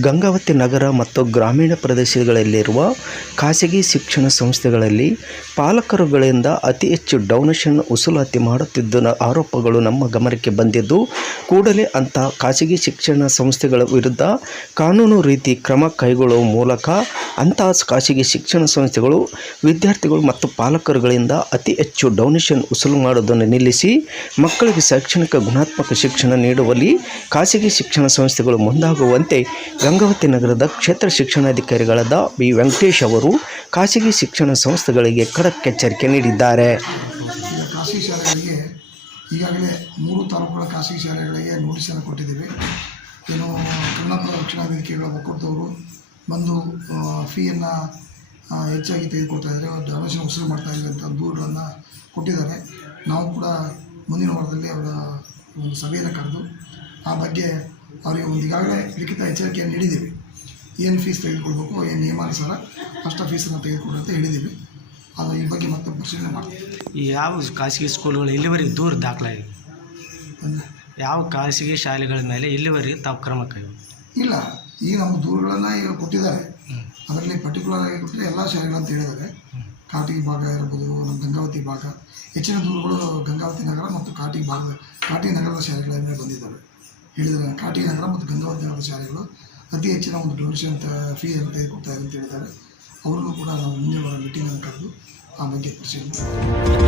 ಗಂಗಾವತಿ ನಗರ ಮತ್ತು ಗ್ರಾಮೀಣ ಪ್ರದೇಶಗಳಲ್ಲಿರುವ ಖಾಸಗಿ ಶಿಕ್ಷಣ ಸಂಸ್ಥೆಗಳಲ್ಲಿ ಪಾಲಕರುಗಳಿಂದ ಅತಿ ಹೆಚ್ಚು ಡೊನೇಷನ್ ವಸೂಲಾತಿ ಮಾಡುತ್ತಿದ್ದ ಆರೋಪಗಳು ನಮ್ಮ ಗಮನಕ್ಕೆ ಬಂದಿದ್ದು, ಕೂಡಲೇ ಅಂತಹ ಖಾಸಗಿ ಶಿಕ್ಷಣ ಸಂಸ್ಥೆಗಳ ವಿರುದ್ಧ ಕಾನೂನು ರೀತಿ ಕ್ರಮ ಕೈಗೊಳ್ಳುವ ಮೂಲಕ ಅಂತಹ ಖಾಸಗಿ ಶಿಕ್ಷಣ ಸಂಸ್ಥೆಗಳು, ವಿದ್ಯಾರ್ಥಿಗಳು ಮತ್ತು ಪಾಲಕರುಗಳಿಂದ ಅತಿ ಹೆಚ್ಚು ಡೊನೇಷನ್ ವಸೂಲು ಮಾಡುವುದನ್ನು ನಿಲ್ಲಿಸಿ, ಮಕ್ಕಳಿಗೆ ಶೈಕ್ಷಣಿಕ ಗುಣಾತ್ಮಕ ಶಿಕ್ಷಣ ನೀಡುವಲ್ಲಿ ಖಾಸಗಿ ಶಿಕ್ಷಣ ಸಂಸ್ಥೆಗಳು ಮುಂದಾಗುವಂತೆ ಗಂಗಾವತಿ ನಗರದ ಕ್ಷೇತ್ರ ಶಿಕ್ಷಣಾಧಿಕಾರಿಗಳಾದ ಬಿ ವೆಂಕಟೇಶ್ ಅವರು ಖಾಸಗಿ ಶಿಕ್ಷಣ ಸಂಸ್ಥೆಗಳಿಗೆ ಖಡಕ್ ಎಚ್ಚರಿಕೆ ನೀಡಿದ್ದಾರೆ. ಖಾಸಗಿ ಶಾಲೆಗಳಿಗೆ ಈಗಾಗಲೇ ಮೂರು ತಾಲೂಕುಗಳ ಖಾಸಗಿ ಶಾಲೆಗಳಿಗೆ ನೋಟಿಸನ್ನು ಕೊಟ್ಟಿದ್ದೀವಿ. ಏನು ಕನ್ನಡಪುರ ರಕ್ಷಣಾ ವೇದಿಕೆಗಳ ಒಕ್ಕೂಟದವರು ಬಂದು ಫೀಯನ್ನು ಹೆಚ್ಚಾಗಿ ತೆಗೆದುಕೊಳ್ತಾ ಇದ್ದಾರೆ. ಡೊನೇಷನ್ ವಸೂಲು ಮಾಡ್ತಾ ಇದ್ದಾರೆ ಅಂತ ದೂರುಗಳನ್ನು ಕೊಟ್ಟಿದ್ದಾರೆ. ನಾವು ಕೂಡ ಮುಂದಿನ ವಾರದಲ್ಲಿ ಅವರ ಒಂದು ಸಭೆಯನ್ನು ಕರೆದು ಆ ಬಗ್ಗೆ ಅವರಿಗೆ ಒಂದು ಈಗಾಗಲೇ ಲಿಖಿತ ಎಚ್ಚರಿಕೆಯನ್ನು ನೀಡಿದ್ದೀವಿ. ಏನು ಫೀಸ್ ತೆಗೆದುಕೊಳ್ಬೇಕು ಏನು ನಿಯಮಾನುಸಾರ ಅಷ್ಟು ಫೀಸನ್ನು ತೆಗೆದುಕೊಡು ಅಂತ ಹೇಳಿದ್ದೀವಿ ಅದು ಈ ಬಗ್ಗೆ ಮತ್ತೆ ಪರಿಶೀಲನೆ ಮಾಡ್ತೀವಿ. ಈ ಯಾವ ಖಾಸಗಿ ಸ್ಕೂಲ್ಗಳು ಇಲ್ಲಿವರೆಗೆ ದೂರ ದಾಖಲಾಗಿದೆ ಯಾವ ಖಾಸಗಿ ಶಾಲೆಗಳ ಮೇಲೆ ಇಲ್ಲಿವರೆಗೆ ತಾವು ಕ್ರಮ ಕೈ ಇಲ್ಲ ಈಗ ನಮ್ಮ ದೂರುಗಳನ್ನು ಈಗ ಕೊಟ್ಟಿದ್ದಾರೆ. ಅದರಲ್ಲಿ ಪರ್ಟಿಕ್ಯುಲರ್ ಆಗಿ ಕೊಟ್ಟರೆ ಎಲ್ಲ ಶಾಲೆಗಳು ಅಂತ ಹೇಳಿದ್ದಾರೆ. ಕಾಟಿಗೆ ಭಾಗ ಇರ್ಬೋದು ನಮ್ಮ ಗಂಗಾವತಿ ಭಾಗ. ಹೆಚ್ಚಿನ ದೂರುಗಳು ಗಂಗಾವತಿ ನಗರ ಮತ್ತು ಕಾಟಿ ಭಾಗದ ಕಾಟಿ ನಗರದ ಶಾಲೆಗಳ ಮೇಲೆ ಬಂದಿದ್ದಾವೆ. ಹೇಳಿದ್ದಾರೆ ಕಾಟಿ ನಗರ ಮತ್ತು ಗಂಗಾವತಿ ನಗರದ ಶಾಲೆಗಳು ಅತಿ ಹೆಚ್ಚಿನ ಒಂದು ಡೊನೇಷನ್ ಫೀ ಅಂತ ಕೊಡ್ತಾರೆ ಅಂತ ಹೇಳಿದ್ದಾರೆ ಅವ್ರಿಗೂ ಕೂಡ ನಾವು ಮುಂದೆ ಬರೋ ಮೀಟಿಂಗನ್ನು ಕರೆದು ಆ ಬಗ್ಗೆ ಮಾಡ್ತೀವಿ.